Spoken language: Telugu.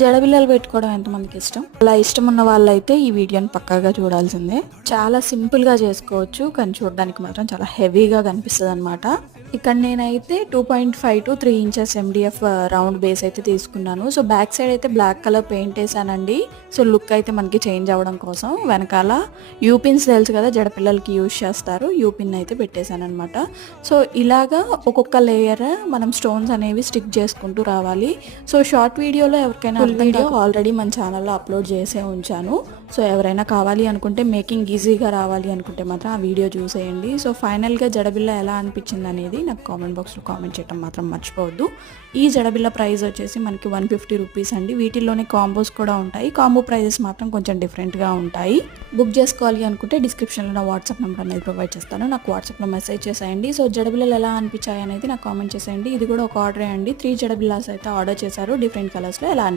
జడబిళ్ళలు పెట్టుకోవడం ఎంతమందికి ఇష్టం? అలా ఇష్టం ఉన్న వాళ్ళైతే ఈ వీడియోని పక్కాగా చూడాల్సిందే. చాలా సింపుల్గా చేసుకోవచ్చు, కానీ చూడడానికి మాత్రం చాలా హెవీగా కనిపిస్తుంది అనమాట. ఇక్కడ నేనైతే 2.5 to 3 inches MDF round base అయితే తీసుకున్నాను. సో బ్యాక్ సైడ్ అయితే బ్లాక్ కలర్ పెయింట్ వేసానండి. సో లుక్ అయితే మనకి చేంజ్ అవ్వడం కోసం వెనకాల యూపిన్స్ తెలుసు కదా, జడపిల్లలకి యూజ్ చేస్తారు, యూపిన్ అయితే పెట్టేశాను అనమాట. సో ఇలాగా ఒక్కొక్క లేయర్ మనం స్టోన్స్ అనేవి స్టిక్ చేసుకుంటూ రావాలి. సో షార్ట్ వీడియోలో ఎవరికైనా వీడియో ఆల్రెడీ మన ఛానల్లో అప్లోడ్ చేసే ఉంచాను. సో ఎవరైనా కావాలి అనుకుంటే, మేకింగ్ ఈజీగా రావాలి అనుకుంటే మాత్రం ఆ వీడియో చూసేయండి. సో ఫైనల్గా జడబిల్ల ఎలా అనిపించింది అనేది నాకు కామెంట్ బాక్స్లో కామెంట్ చేయడం మాత్రం మర్చిపోవద్దు. ఈ జడబిల్ల ప్రైస్ వచ్చేసి మనకి 150 రూపీస్ అండి. వీటిల్లోనే కాంబోస్ కూడా ఉంటాయి. కాంబో ప్రైజెస్ మాత్రం కొంచెం డిఫరెంట్గా ఉంటాయి. బుక్ చేసుకోవాలి అనుకుంటే డిస్క్రిప్షన్లో నా వాట్సాప్ నెంబర్ అనేది ప్రొవైడ్ చేస్తాను. నాకు వాట్సాప్లో మెసేజ్ చేసేయండి. సో జడబిల్లలు ఎలా అనిపించాయి అనేది నాకు కామెంట్ చేసేయండి. ఇది కూడా ఒక ఆర్డరే అండి. 3 జడబిల్లాస్ అయితే ఆర్డర్ చేశారు డిఫరెంట్ కలర్స్లో. ఎలా